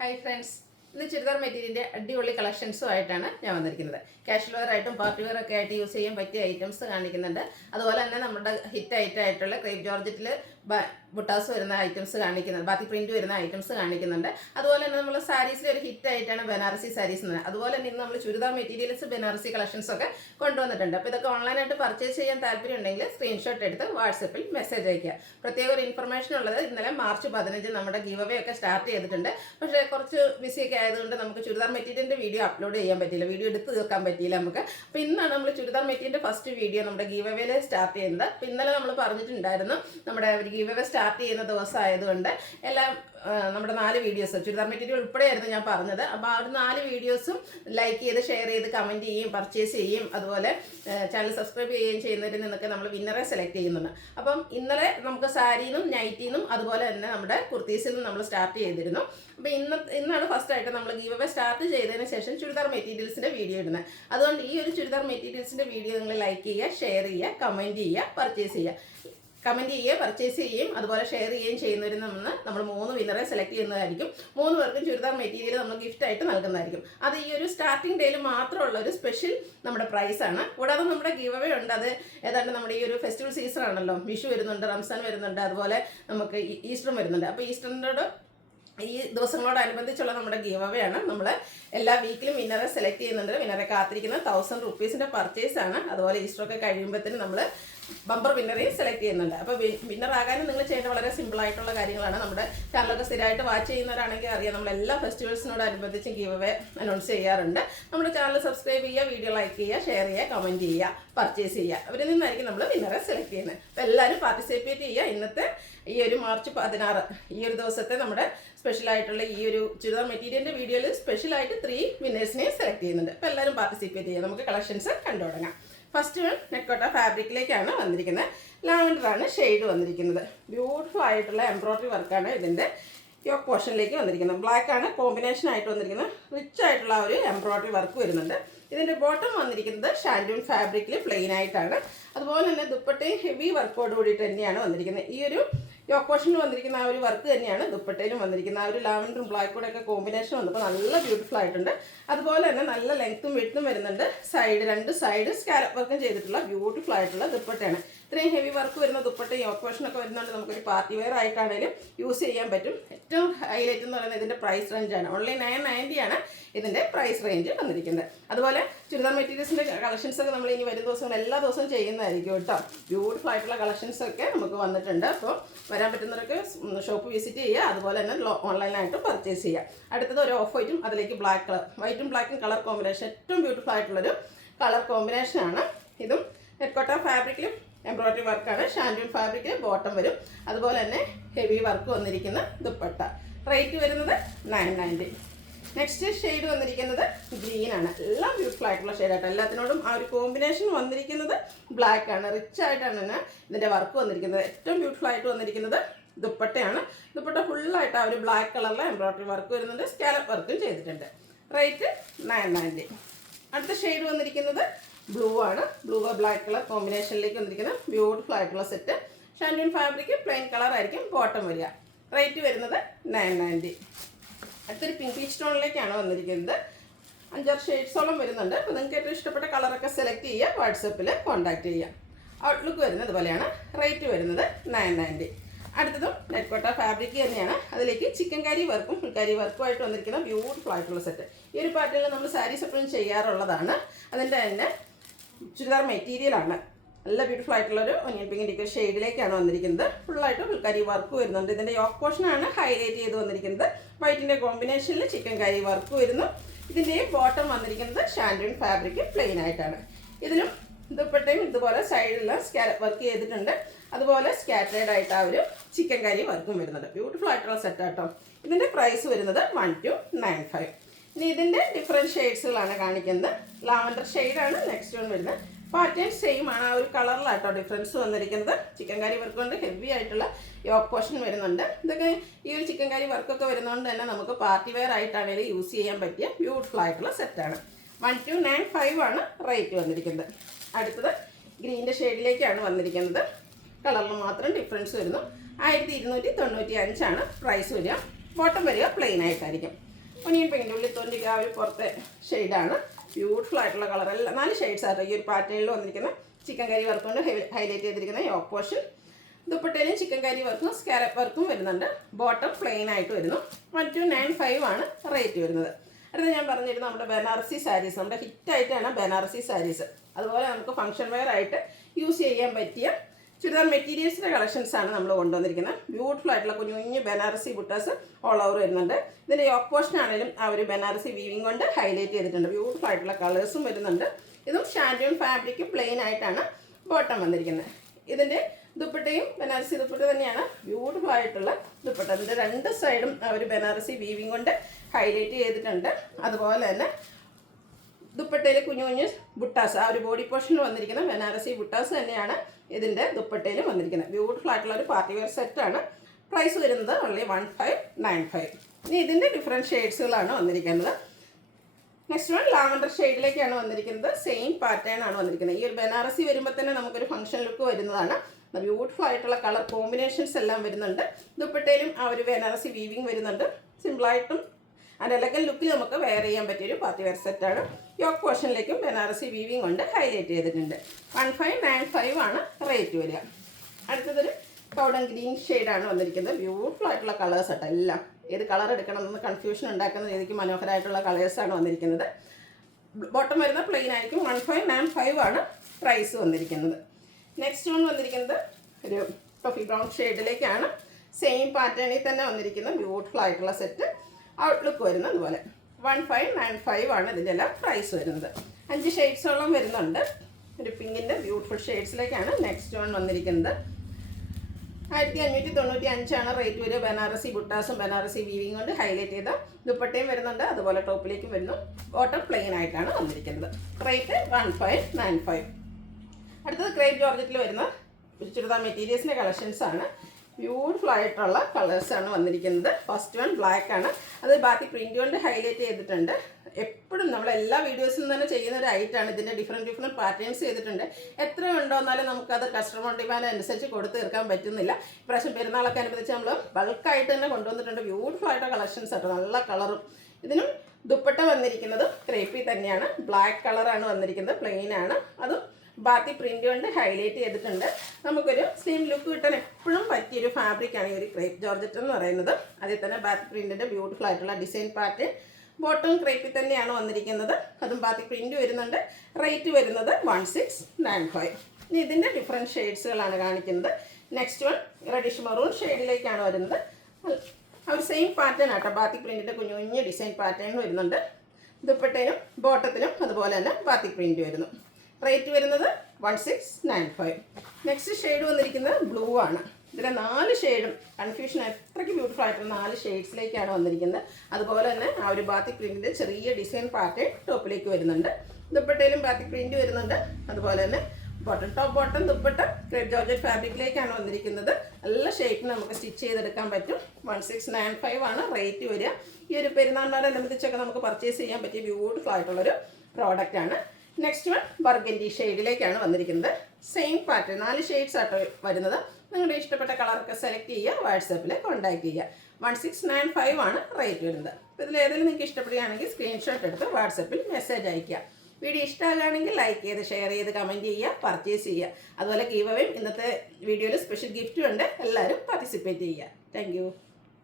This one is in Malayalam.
Hi friends, ഇന്ന് ചുരിദാർ മെറ്റീരിയലിൻ്റെ അടിപൊളി കളക്ഷൻസുമായിട്ടാണ് ഞാൻ വന്നിരിക്കുന്നത്. കാഷ്വൽ വെയർ ആയിട്ടും പാർട്ടി വെയർ ഒക്കെ ആയിട്ട് യൂസ് ചെയ്യാൻ പറ്റിയ ഐറ്റംസ് കാണിക്കുന്നുണ്ട്. അതുപോലെ തന്നെ നമ്മുടെ ഹിറ്റ് ആയിട്ടുള്ള ക്രേപ്പ് ജോർജറ്റിൽ ബുട്ടാസ് വരുന്ന ഐറ്റംസ് കാണിക്കുന്നുണ്ട്, ബാത്തി പ്രിന്റ് വരുന്ന ഐറ്റംസ് കാണിക്കുന്നുണ്ട്. അതുപോലെ തന്നെ നമ്മൾ സാരീസിൽ ഒരു ഹിറ്റ് ആയിട്ടാണ് ബനാറസി സാരീസ് എന്ന് പറയുന്നത്. അതുപോലെ തന്നെ ഇന്ന് നമ്മൾ ചുരിദാർ മെറ്റീരിയൽസ് ബനാറസി കളക്ഷൻസ് ഒക്കെ കൊണ്ടുവന്നിട്ടുണ്ട്. അപ്പോൾ ഇതൊക്കെ ഓൺലൈനായിട്ട് പർച്ചേസ് ചെയ്യാൻ താല്പര്യം ഉണ്ടെങ്കിൽ സ്ക്രീൻഷോട്ട് എടുത്ത് വാട്സപ്പിൽ മെസ്സേജ് അയക്കുക. പ്രത്യേക ഒരു ഇൻഫർമേഷൻ ഉള്ളത്, ഇന്നലെ മാർച്ച് 15 നമ്മുടെ ഗീവ് അവേ ഒക്കെ സ്റ്റാർട്ട് ചെയ്തിട്ടുണ്ട്. പക്ഷേ കുറച്ച് ബിസിയൊക്കെ ആയതുകൊണ്ട് നമുക്ക് ചുരിദാർ മെറ്റീരിയലിൻ്റെ വീഡിയോ അപ്ലോഡ് ചെയ്യാൻ പറ്റില്ല, വീഡിയോ എടുത്ത് തീർക്കാൻ പറ്റിയില്ല നമുക്ക്. അപ്പോൾ ഇന്നാണ് നമ്മൾ ചുരിദാർ മെറ്റീരിയലിൻ്റെ ഫസ്റ്റ് വീഡിയോ നമ്മുടെ ഗീവ് അവേയിൽ സ്റ്റാർട്ട് ചെയ്യുന്നത്. അപ്പോൾ ഇന്നലെ നമ്മൾ പറഞ്ഞിട്ടുണ്ടായിരുന്നു നമ്മുടെ ഗീവ് അവേ സ്റ്റാർട്ട് ചെയ്യുന്ന ദിവസം ആയതുകൊണ്ട് എല്ലാം നമ്മുടെ 4 വീഡിയോസ് ചുരിദാർ മെറ്റീരിയൽ ഉൾപ്പെടെയായിരുന്നു ഞാൻ പറഞ്ഞത്. അപ്പോൾ ആ ഒരു 4 വീഡിയോസും ലൈക്ക് ചെയ്ത് ഷെയർ ചെയ്ത് കമൻറ്റ് ചെയ്യും, പർച്ചേസ് ചെയ്യും, അതുപോലെ ചാനൽ സബ്സ്ക്രൈബ് ചെയ്യുകയും ചെയ്യുന്നതിൽ നിന്നൊക്കെ നമ്മൾ വിന്നറെ സെലക്ട് ചെയ്യുന്നുണ്ട്. അപ്പം ഇന്നലെ നമുക്ക് സാരിന്നും നൈറ്റിന്നും അതുപോലെ തന്നെ നമ്മുടെ കുർത്തീസിൽ നിന്നും നമ്മൾ സ്റ്റാർട്ട് ചെയ്തിരുന്നു. അപ്പോൾ ഇന്നാണ് ഫസ്റ്റായിട്ട് നമ്മൾ ഗീവ് അവേ സ്റ്റാർട്ട് ചെയ്തതിന് ശേഷം ചുരിദാർ മെറ്റീരിയൽസിൻ്റെ വീഡിയോ ഇടുന്നത്. അതുകൊണ്ട് ഈ ഒരു ചുരിദാർ മെറ്റീരിയൽസിൻ്റെ വീഡിയോ നിങ്ങൾ ലൈക്ക് ചെയ്യുക, ഷെയർ ചെയ്യുക, കമൻറ്റ് ചെയ്യുക, പർച്ചേസ് ചെയ്യുക. കമൻറ്റ് ചെയ്യുക, പർച്ചേസ് ചെയ്യുകയും അതുപോലെ ഷെയർ ചെയ്യുകയും ചെയ്യുന്നവരിൽ നിന്ന് നമ്മൾ 3 വിന്നറെ സെലക്ട് ചെയ്യുന്നതായിരിക്കും. 3 പേർക്കും ചുരിദാർ മെറ്റീരിയൽ നമ്മൾ ഗിഫ്റ്റായിട്ട് നൽകുന്നതായിരിക്കും. അത് ഈ ഒരു സ്റ്റാർട്ടിംഗ് ഡേയിൽ മാത്രമുള്ള ഒരു സ്പെഷ്യൽ നമ്മുടെ പ്രൈസാണ്. കൂടാതെ നമ്മുടെ ഗീവ് അവേ ഉണ്ട്. അത് ഏതാണ്ട് നമ്മുടെ ഈ ഒരു ഫെസ്റ്റിവൽ സീസൺ ആണല്ലോ, വിഷു വരുന്നുണ്ട്, റംസാൻ വരുന്നുണ്ട്, അതുപോലെ നമുക്ക് ഈസ്റ്ററും വരുന്നുണ്ട്. അപ്പോൾ ഈസ്റ്ററിനോട് ഈ ദിവസങ്ങളോടനുബന്ധിച്ചുള്ള നമ്മുടെ ഗീവ് അവേ ആണ്. നമ്മൾ എല്ലാ വീക്കിലും വിന്നറെ സെലക്ട് ചെയ്യുന്നുണ്ട്. വിന്നറെ കാത്തിരിക്കുന്ന 1000 റുപ്പീസിൻ്റെ പർച്ചേസാണ്. അതുപോലെ ഈസ്റ്ററൊക്കെ കഴിയുമ്പോഴത്തേനും നമ്മൾ ബമ്പർ വിന്നറേയും സെലക്ട് ചെയ്യുന്നുണ്ട്. അപ്പോൾ വിന്നറാകാനും നിങ്ങൾ ചെയ്യേണ്ട വളരെ സിമ്പിളായിട്ടുള്ള കാര്യങ്ങളാണ്. നമ്മുടെ ചാനലൊക്കെ സ്ഥിരമായിട്ട് വാച്ച് ചെയ്യുന്നവരാണെങ്കിൽ അറിയാം, നമ്മൾ എല്ലാ ഫെസ്റ്റിവൽസിനോടനുബന്ധിച്ചും ഗീവ് അവേ അനൗൺസ് ചെയ്യാറുണ്ട്. നമ്മുടെ ചാനൽ സബ്സ്ക്രൈബ് ചെയ്യുക, വീഡിയോ ലൈക്ക് ചെയ്യുക, ഷെയർ ചെയ്യുക, കമൻറ്റ് ചെയ്യുക, പർച്ചേസ് ചെയ്യുക. അവരിൽ നിന്നായിരിക്കും നമ്മൾ വിന്നറെ സെലക്ട് ചെയ്യുന്നത്. അപ്പോൾ എല്ലാവരും പാർട്ടിസിപ്പേറ്റ് ചെയ്യുക. ഇന്നത്തെ ഈ ഒരു മാർച്ച് 16 ഈ ഒരു ദിവസത്തെ നമ്മുടെ സ്പെഷ്യലായിട്ടുള്ള ഈ ഒരു ചുരിദാർ മെറ്റീരിയലിൻ്റെ വീഡിയോയിൽ സ്പെഷ്യലായിട്ട് 3 വിന്നേഴ്സിനെ സെലക്ട് ചെയ്യുന്നുണ്ട്. അപ്പോൾ എല്ലാവരും പാർട്ടിസിപ്പേറ്റ് ചെയ്യുക. നമുക്ക് കളക്ഷൻസ് കണ്ടു തുടങ്ങാം. ഫസ്റ്റ് വൺ നെക്കോട്ട ഫാബ്രിക്കിലേക്കാണ് വന്നിരിക്കുന്നത്. ലാവൻഡറാണ് ഷെയ്ഡ് വന്നിരിക്കുന്നത്. ബ്യൂട്ടിഫുൾ ആയിട്ടുള്ള എംബ്രോയ്ഡറി വർക്കാണ് ഇതിൻ്റെ യോക്ക് പോർഷനിലേക്ക് വന്നിരിക്കുന്നത്. ബ്ലാക്ക് ആണ് കോമ്പിനേഷൻ ആയിട്ട് വന്നിരിക്കുന്നത്. റിച്ച് ആയിട്ടുള്ള ഒരു എംബ്രോയ്ഡറി വർക്ക് വരുന്നുണ്ട്. ഇതിൻ്റെ ബോട്ടം വന്നിരിക്കുന്നത് ഷാൻഡൂൺ ഫാബ്രിക്കിൽ പ്ലെയിൻ ആയിട്ടാണ്. അതുപോലെ തന്നെ ദുപ്പട്ടയും ഹെവി വർക്കോട് കൂടിയിട്ട് തന്നെയാണ് വന്നിരിക്കുന്നത്. ഈ ഒരു യോക്ക് പോർഷനിൽ വന്നിരിക്കുന്ന ആ ഒരു വർക്ക് തന്നെയാണ് ദുപ്പട്ടയിലും വന്നിരിക്കുന്നത്. ആ ഒരു ലാവൻഡറും ബ്ലാക്ക് കൂടെ ഒക്കെ കോമ്പിനേഷൻ വന്നപ്പോൾ നല്ല ബ്യൂട്ടിഫുൾ ആയിട്ടുണ്ട്. അതുപോലെ തന്നെ നല്ല ലെങ്ത്തും വിഡ്ത്തും വരുന്നുണ്ട്. രണ്ട് സൈഡ് സ്കാലപ്പ് വർക്കും ചെയ്തിട്ടുള്ള ബ്യൂട്ടിഫുൾ ആയിട്ടുള്ള ദുപ്പട്ടയാണ്. ഇത്രയും ഹെവി വർക്ക് വരുന്ന ദുപ്പട്ട യോക്ക് പോർഷനൊക്കെ വരുന്നുണ്ട്. നമുക്കൊരു പാർട്ടി വെയർ ആയിട്ടാണെങ്കിലും യൂസ് ചെയ്യാൻ പറ്റും. ഏറ്റവും ഹൈലൈറ്റ് എന്ന് പറയുന്നത് ഇതിൻ്റെ പ്രൈസ് റേഞ്ചാണ്. ഓൺലി 990 ആണ് ഇതിൻ്റെ പ്രൈസ് റേഞ്ച് വന്നിരിക്കുന്നത്. അതുപോലെ ചുരിദാർ മെറ്റീരിയൽസിൻ്റെ കളക്ഷൻസൊക്കെ നമ്മൾ ഇനി വരും ദിവസങ്ങൾ എല്ലാ ദിവസവും ചെയ്യുന്നതായിരിക്കും കേട്ടോ. ബ്യൂട്ടിഫുൾ ആയിട്ടുള്ള കളക്ഷൻസൊക്കെ നമുക്ക് വന്നിട്ടുണ്ട്. അപ്പോൾ വരാൻ പറ്റുന്നവരൊക്കെ ഷോപ്പ് വിസിറ്റ് ചെയ്യുക. അതുപോലെ തന്നെ ഓൺലൈനായിട്ട് പർച്ചേസ് ചെയ്യുക. അടുത്തത് ഒരു ഓഫ് വൈറ്റും അതിലേക്ക് ബ്ലാക്ക് കളർ, വൈറ്റും ബ്ലാക്കും കളർ കോമ്പിനേഷൻ ഏറ്റവും ബ്യൂട്ടിഫുൾ ആയിട്ടുള്ളൊരു കളർ കോമ്പിനേഷനാണ്. ഇതും നെറ്റ്കോട്ട ഫാബ്രിക്കിലും എംബ്രോയ്ഡറി വർക്കാണ്. ഷാൻഡൂൺ ഫാബ്രിക്കിൽ ബോട്ടം വരും. അതുപോലെ തന്നെ ഹെവി വർക്ക് വന്നിരിക്കുന്ന ദുപ്പട്ട. റേറ്റ് വരുന്നത് 990. നെക്സ്റ്റ് ഷെയ്ഡ് വന്നിരിക്കുന്നത് ഗ്രീനാണ്. എല്ലാം ബ്യൂട്ടിഫുൾ ആയിട്ടുള്ള ഷെയ്ഡായിട്ട് എല്ലാത്തിനോടും ആ ഒരു കോമ്പിനേഷൻ വന്നിരിക്കുന്നത് ബ്ലാക്ക് ആണ്. റിച്ച് ആയിട്ടാണ് തന്നെ ഇതിൻ്റെ വർക്ക് വന്നിരിക്കുന്നത്. ഏറ്റവും ബ്യൂട്ടിഫുൾ ആയിട്ട് വന്നിരിക്കുന്നത് ദുപ്പട്ടയാണ്. ദുപ്പട്ട ഫുള്ളായിട്ട് ആ ഒരു ബ്ലാക്ക് കളറിലെ എംബ്രോയ്ഡറി വർക്ക് വരുന്നുണ്ട്. സ്കാലപ്പ് വർക്കും ചെയ്തിട്ടുണ്ട്. റേറ്റ് 990. അടുത്ത ഷെയ്ഡ് വന്നിരിക്കുന്നത് ബ്ലൂ ആണ്. ബ്ലൂ ബ്ലാക്ക് കളർ കോമ്പിനേഷനിലേക്ക് വന്നിരിക്കുന്ന ബ്യൂട്ടിഫുൾ ആയിട്ടുള്ള സെറ്റ്. ഷാൻഡൂൺ ഫാബ്രിക് പ്ലെയിൻ കളർ ആയിരിക്കും ബോട്ടം വരിക. റേറ്റ് വരുന്നത് 990. അടുത്തൊരു പിങ്ക് സ്റ്റോണിലേക്കാണ് വന്നിരിക്കുന്നത്. 5-6 ഷെയ്ഡ്സോളം വരുന്നുണ്ട്. അപ്പോൾ നിങ്ങൾക്ക് ഏറ്റവും ഇഷ്ടപ്പെട്ട കളറൊക്കെ സെലക്ട് ചെയ്യുക, വാട്സപ്പിൽ കോൺടാക്റ്റ് ചെയ്യുക. ഔട്ട്ലുക്ക് വരുന്നത് ഇതുപോലെയാണ്. റേറ്റ് വരുന്നത് 990. അടുത്തതും നെറ്റ്കോട്ട ഫാബ്രിക് തന്നെയാണ്. അതിലേക്ക് ചിക്കൻ കറി വർക്കും ഫുൾക്കാരി വർക്കുമായിട്ട് വന്നിരിക്കുന്ന ബ്യൂട്ടിഫുൾ ആയിട്ടുള്ള സെറ്റ്. ഈ ഒരു പാറ്റേണിൽ നമ്മൾ സാരീസ് എപ്പോഴും ചെയ്യാറുള്ളതാണ്. അതിൻ്റെ തന്നെ ചുരിദാർ മെറ്റീരിയലാണ്. നല്ല ബ്യൂട്ടിഫുൾ ആയിട്ടുള്ളൊരു ഒനിയൻ പിങ്കിൻ്റെ ഷെയ്ഡിലേക്കാണ് വന്നിരിക്കുന്നത്. ഫുള്ളായിട്ട് ഫുൾക്കാരി വർക്ക് വരുന്നുണ്ട്. ഇതിൻ്റെ യോക്ക് പോർഷനാണ് ഹൈലൈറ്റ് ചെയ്ത് വന്നിരിക്കുന്നത്. വൈറ്റിൻ്റെ കോമ്പിനേഷനിൽ ചിക്കൻ കറി വർക്ക് വരുന്നു. ഇതിൻ്റെ ബോട്ടം വന്നിരിക്കുന്നത് ഷാൻഡൂൺ ഫാബ്രിക് പ്ലെയിൻ ആയിട്ടാണ്. ഇതിലും ദുപ്പട്ടയും ഇതുപോലെ സൈഡിലെല്ലാം സ്കാലപ്പ് വർക്ക് ചെയ്തിട്ടുണ്ട്. അതുപോലെ സ്കാറ്റേഡ് ആയിട്ട് ആ ഒരു ചിക്കൻ കറി വർക്കും വരുന്നുണ്ട്. ബ്യൂട്ടിഫുൾ ആയിട്ടുള്ള സെറ്റാട്ടോ. ഇതിൻ്റെ പ്രൈസ് വരുന്നത് 1295. ഇനി ഇതിൻ്റെ ഡിഫറെൻറ്റ് ഷെയ്ഡ്സുകളാണ് കാണിക്കുന്നത്. ലാവൻഡർ ഷെയ്ഡാണ് നെക്സ്റ്റ് വൺ വരുന്നത്. പാറ്റേൺ സെയിം ആണ്. ആ ഒരു കളറിലാട്ടോ ഡിഫറൻസ് വന്നിരിക്കുന്നത്. ചിക്കൻ കറി വർക്ക് കൊണ്ട് ഹെവി ആയിട്ടുള്ള യോക്ക് പോർഷൻ വരുന്നുണ്ട്. ഇതൊക്കെ ഈ ഒരു ചിക്കൻ കറി വർക്കൊക്കെ വരുന്നതുകൊണ്ട് തന്നെ നമുക്ക് പാർട്ടി വെയർ ആയിട്ടാണെങ്കിലും യൂസ് ചെയ്യാൻ പറ്റിയ ബ്യൂട്ടിഫുൾ ആയിട്ടുള്ള സെറ്റാണ്. 1295 ആണ് റേറ്റ് വന്നിരിക്കുന്നത്. അടുത്തത് ഗ്രീൻ്റെ ഷെയ്ഡിലേക്കാണ് വന്നിരിക്കുന്നത്. കളറിൽ മാത്രം ഡിഫറൻസ് വരുന്നു. 1295 ആണ് പ്രൈസ് വരിക. ബോട്ടം വരിക പ്ലെയിൻ ആയിട്ടായിരിക്കും. ഒനിയൻ പിങ്കിൻ്റെ ഉള്ളിത്തോൻ്റെ ആ ഒരു പുറത്തെ ഷെയ്ഡാണ്. ബ്യൂട്ടിഫുൾ ആയിട്ടുള്ള കളർ. എല്ലാം 4 ഷെയ്ഡ്സ് ആയിട്ട് ഈ ഒരു പാറ്റേണിൽ വന്നിരിക്കുന്ന ചിക്കൻ കറി വർക്ക് കൊണ്ട് ഹൈലൈറ്റ് ചെയ്തിരിക്കുന്ന യോക്ക് പോർഷൻ. ദുപ്പട്ടയിലും ചിക്കൻ കറി വർക്കും സ്കാലപ്പ് വർക്കും വരുന്നുണ്ട്. ബോട്ടം പ്ലെയിൻ ആയിട്ട് വരുന്നു. 1295 ആണ് റേറ്റ് വരുന്നത്. അടുത്ത ഞാൻ പറഞ്ഞിരുന്നു നമ്മുടെ ബനാറസി സാരീസ്, നമ്മുടെ ഹിറ്റായിട്ടാണ് ബനാറസി സാരീസ്. അതുപോലെ നമുക്ക് ഫംഗ്ഷൻ വെയർ ആയിട്ട് യൂസ് ചെയ്യാൻ പറ്റിയ ചുരിദാർ മെറ്റീരിയൽസിൻ്റെ കളക്ഷൻസാണ് നമ്മൾ കൊണ്ടുവന്നിരിക്കുന്നത്. ബ്യൂട്ടിഫുൾ ആയിട്ടുള്ള കുഞ്ഞു കുഞ്ഞ് ബനാറസി ബുട്ടാസ് ഓൾ ഓവർ വരുന്നുണ്ട്. ഇതിൻ്റെ യോക്ക് പോർഷൻ ആണെങ്കിലും ആ ഒരു ബനാറസി വീവിങ് കൊണ്ട് ഹൈലൈറ്റ് ചെയ്തിട്ടുണ്ട്. ബ്യൂട്ടിഫുൾ ആയിട്ടുള്ള കളേഴ്സും വരുന്നുണ്ട്. ഇതും ഷാൻഡ്യൂൺ ഫാബ്രിക് പ്ലെയിൻ ആയിട്ടാണ് ബോട്ടം വന്നിരിക്കുന്നത്. ഇതിൻ്റെ ദുപ്പട്ടയും ബനാറസി ദുപ്പട്ട തന്നെയാണ്. ബ്യൂട്ടിഫുൾ ആയിട്ടുള്ള ദുപ്പട്ട. അതിൻ്റെ 2 സൈഡും ആ ഒരു ബനാറസി വീവിങ് കൊണ്ട് ഹൈലൈറ്റ് ചെയ്തിട്ടുണ്ട്. അതുപോലെ തന്നെ ദുപ്പട്ടയിൽ കുഞ്ഞു കുഞ്ഞ് ബുട്ടാസ്, ആ ഒരു ബോഡി പോർഷനിൽ വന്നിരിക്കുന്ന ബനാറസി ബുട്ടാസ് തന്നെയാണ് ഇതിൻ്റെ ദുപ്പട്ടയിലും വന്നിരിക്കുന്നത്. ബ്യൂട്ടിഫുൾ ആയിട്ടുള്ള ഒരു പാർട്ടി വെയർ സെറ്റാണ്. പ്രൈസ് വരുന്നത് ഓൺലി 1595. ഇനി ഇതിൻ്റെ ഡിഫറെൻറ്റ് ഷെയ്ഡ്സുകളാണ് വന്നിരിക്കുന്നത്. നെക്സ്റ്റ് വൺ ലാവൻഡർ ഷെയ്ഡിലേക്കാണ് വന്നിരിക്കുന്നത്. സെയിം പാറ്റേൺ ആണ് വന്നിരിക്കുന്നത്. ഈ ഒരു ബനാറസി വരുമ്പോൾ തന്നെ നമുക്കൊരു ഫംഗ്ഷൻ ലുക്ക് വരുന്നതാണ്. ബ്യൂട്ടിഫുൾ ആയിട്ടുള്ള കളർ കോമ്പിനേഷൻസ് എല്ലാം വരുന്നുണ്ട്. ദുപ്പട്ടയിലും ആ ഒരു ബനാറസി വീവിങ് വരുന്നുണ്ട്. സിമ്പിളായിട്ടും അതിൻ്റെ എലഗൻ ലുക്കിൽ നമുക്ക് വെയർ ചെയ്യാൻ പറ്റിയൊരു പാർട്ടി വെയർ സെറ്റാണ്. യോക്ക് പോർഷനിലേക്കും ബനാറസി വീവിങ് കൊണ്ട് ഹൈലൈറ്റ് ചെയ്തിട്ടുണ്ട്. 1595 ആണ് റേറ്റ് വരിക. അടുത്തതൊരു പൗഡർ ഗ്രീൻ ഷെയ്ഡാണ് വന്നിരിക്കുന്നത്. ബ്യൂട്ടിഫുൾ ആയിട്ടുള്ള കളേഴ്സ് ആട്ടോ എല്ലാം. ഏത് കളർ എടുക്കണമെന്ന് കൺഫ്യൂഷൻ ഉണ്ടാക്കുന്ന രീതിക്ക് മനോഹരമായിട്ടുള്ള കളേഴ്സാണ് വന്നിരിക്കുന്നത്. ബോട്ടം വരുന്ന പ്ലെയിൻ ആയിരിക്കും. 1595 ആണ് പ്രൈസ് വന്നിരിക്കുന്നത്. നെക്സ്റ്റ് വൺ വന്നിരിക്കുന്നത് ഒരു കോഫി ബ്രൗൺ ഷെയ്ഡിലേക്കാണ്. സെയിം പാറ്റേണിൽ തന്നെ വന്നിരിക്കുന്ന ബ്യൂട്ടിഫുൾ ആയിട്ടുള്ള സെറ്റ് ഔട്ട്ലുക്ക് വരുന്നത്. അതുപോലെ 1595 ആണ് ഇതിൻ്റെ എല്ലാം പ്രൈസ് വരുന്നത്. 5 ഷെയ്ഡ്സോളം വരുന്നുണ്ട്. ഒരു പിങ്കിൻ്റെ ബ്യൂട്ടിഫുൾ ഷെയ്ഡ്സിലേക്കാണ് നെക്സ്റ്റ് വൺ വന്നിരിക്കുന്നത്. 1595 ആണ് റേറ്റ് വരിക. ബനാറസി ബുട്ടാസും ബനാറസി വീവിങ് കൊണ്ട് ഹൈലൈറ്റ് ചെയ്ത ദുപ്പട്ടയും വരുന്നുണ്ട്. അതുപോലെ ടോപ്പിലേക്കും വരുന്നു. ബോട്ടം പ്ലെയിൻ ആയിട്ടാണ് വന്നിരിക്കുന്നത്. റേറ്റ് 1595. അടുത്തത് ക്രേപ്പ് ജോർജറ്റിൽ വരുന്ന ചുരിദാർ മെറ്റീരിയൽസിൻ്റെ കളക്ഷൻസാണ്. ബ്യൂട്ടിഫുൾ ആയിട്ടുള്ള കളേഴ്സാണ് വന്നിരിക്കുന്നത്. ഫസ്റ്റ് വൺ ബ്ലാക്ക് ആണ്. അത് ബാക്കി പ്രിൻ്റ് കൊണ്ട് ഹൈലൈറ്റ് ചെയ്തിട്ടുണ്ട്. എപ്പോഴും നമ്മൾ എല്ലാ വീഡിയോസിലും തന്നെ ചെയ്യുന്ന ഒരു ഐറ്റാണ്. ഇതിൻ്റെ ഡിഫറെൻറ്റ് പാറ്റേൺസ് ചെയ്തിട്ടുണ്ട്. എത്ര ഉണ്ടോയെന്നാലും നമുക്കത് കസ്റ്റമർ ഡിമാൻഡ് അനുസരിച്ച് കൊടുത്ത് തീർക്കാൻ പറ്റുന്നില്ല. ഇപ്രാവശ്യം പെരുന്നാളൊക്കെ അനുബന്ധിച്ച് നമ്മൾ ബൾക്കായിട്ട് തന്നെ കൊണ്ടുവന്നിട്ടുണ്ട്. ബ്യൂട്ടിഫുൾ ആയിട്ടുള്ള കളക്ഷൻസ് ആട്ടോ. നല്ല കളറും. ഇതിനും ദുപ്പട്ട വന്നിരിക്കുന്നത് ക്രേപ്പി തന്നെയാണ്. ബ്ലാക്ക് കളറാണ് വന്നിരിക്കുന്നത്. പ്ലെയിൻ ആണ്. അതും ബാത്തി പ്രിൻ്റ് കൊണ്ട് ഹൈലൈറ്റ് ചെയ്തിട്ടുണ്ട്. നമുക്കൊരു സ്ലിം ലുക്ക് കിട്ടാൻ എപ്പോഴും പറ്റിയൊരു ഫാബ്രിക്കാണ് ഈ ഒരു ക്രേപ്പ് ജോർജറ്റ് എന്ന് പറയുന്നത്. അതിൽ തന്നെ ബാത്തി പ്രിൻറ്റിൻ്റെ ബ്യൂട്ടിഫുൾ ആയിട്ടുള്ള ഡിസൈൻ പാറ്റേൺ. ബോട്ടം ക്രേപ്പിൽ തന്നെയാണ് വന്നിരിക്കുന്നത്. അതും ബാത്തി പ്രിൻ്റ് വരുന്നുണ്ട്. റേറ്റ് വരുന്നത് 1695. ഇനി ഇതിൻ്റെ ഡിഫറെൻറ്റ് ഷെയ്ഡ്സുകളാണ് കാണിക്കുന്നത്. നെക്സ്റ്റ് വൺ റെഡിഷ് മറൂൺ ഷെയ്ഡിലേക്കാണ് വരുന്നത്. ആ ഒരു സെയിം പാറ്റേൺ ആട്ടോ. ബാത്തി പ്രിൻറ്റിൻ്റെ കുഞ്ഞു കുഞ്ഞ് ഡിസൈൻ പാറ്റേൺ വരുന്നുണ്ട്. ദുപ്പട്ടയിലും ബോട്ടത്തിലും അതുപോലെ തന്നെ ബാത്തി പ്രിൻറ്റ് വരുന്നു. റേറ്റ് വരുന്നത് 1695. നെക്സ്റ്റ് ഷെയ്ഡ് വന്നിരിക്കുന്നത് ബ്ലൂ ആണ്. ഇതിലെ 4 ഷെയ്ഡും കൺഫ്യൂഷൻ അത്രയ്ക്ക് ബ്യൂട്ടിഫുൾ ആയിട്ടുള്ള 4 ഷെയ്ഡ്സിലേക്കാണ് വന്നിരിക്കുന്നത്. അതുപോലെ തന്നെ ആ ഒരു ബാത്തിക് പ്രിൻറ്റിൻ്റെ ചെറിയ ഡിസൈൻ പാറ്റേൺ ടോപ്പിലേക്ക് വരുന്നുണ്ട്. ദുപ്പട്ടയിലും ബാത്തിക് പ്രിൻറ്റ് വരുന്നുണ്ട്. അതുപോലെ തന്നെ top bottom dupatta crepe georgette ഫാബ്രിക്കിലേക്കാണ് വന്നിരിക്കുന്നത്. നല്ല ഷേപ്പിന് നമുക്ക് സ്റ്റിച്ച് ചെയ്തെടുക്കാൻ പറ്റും. 1695 ആണ് റേറ്റ് വരിക. ഈ ഒരു പെരുന്നാളിനോടനുബന്ധിച്ചൊക്കെ നമുക്ക് പർച്ചേസ് ചെയ്യാൻ പറ്റിയ ബ്യൂട്ടിഫുൾ ആയിട്ടുള്ളൊരു പ്രോഡക്റ്റാണ്. നെക്സ്റ്റ് വൺ ബർഗൻഡി ഷെയ്ഡിലേക്കാണ് വന്നിരിക്കുന്നത്. സെയിം പാറ്റേൺ 4 ഷെയ്ഡ്സ് ആട്ടോ വരുന്നത്. നിങ്ങളുടെ ഇഷ്ടപ്പെട്ട കളറൊക്കെ സെലക്ട് ചെയ്യുക. വാട്സാപ്പിൽ കോൺടാക്ട് ചെയ്യുക. 1695 ആണ് റേറ്റ് വരുന്നത്. അപ്പോൾ ഇതിൽ ഏതെങ്കിലും നിങ്ങൾക്ക് ഇഷ്ടപ്പെടുകയാണെങ്കിൽ സ്ക്രീൻഷോട്ട് എടുത്ത് വാട്സാപ്പിൽ മെസ്സേജ് അയയ്ക്കുക. വീഡിയോ ഇഷ്ടമാകുകയാണെങ്കിൽ ലൈക്ക് ചെയ്ത് ഷെയർ ചെയ്ത് കമൻറ്റ് ചെയ്യുക. പർച്ചേസ് ചെയ്യുക. അതുപോലെ ഗീവ് അവേയും ഇന്നത്തെ വീഡിയോയിൽ സ്പെഷ്യൽ ഗിഫ്റ്റും ഉണ്ട്. എല്ലാവരും പാർട്ടിസിപ്പേറ്റ് ചെയ്യുക. താങ്ക്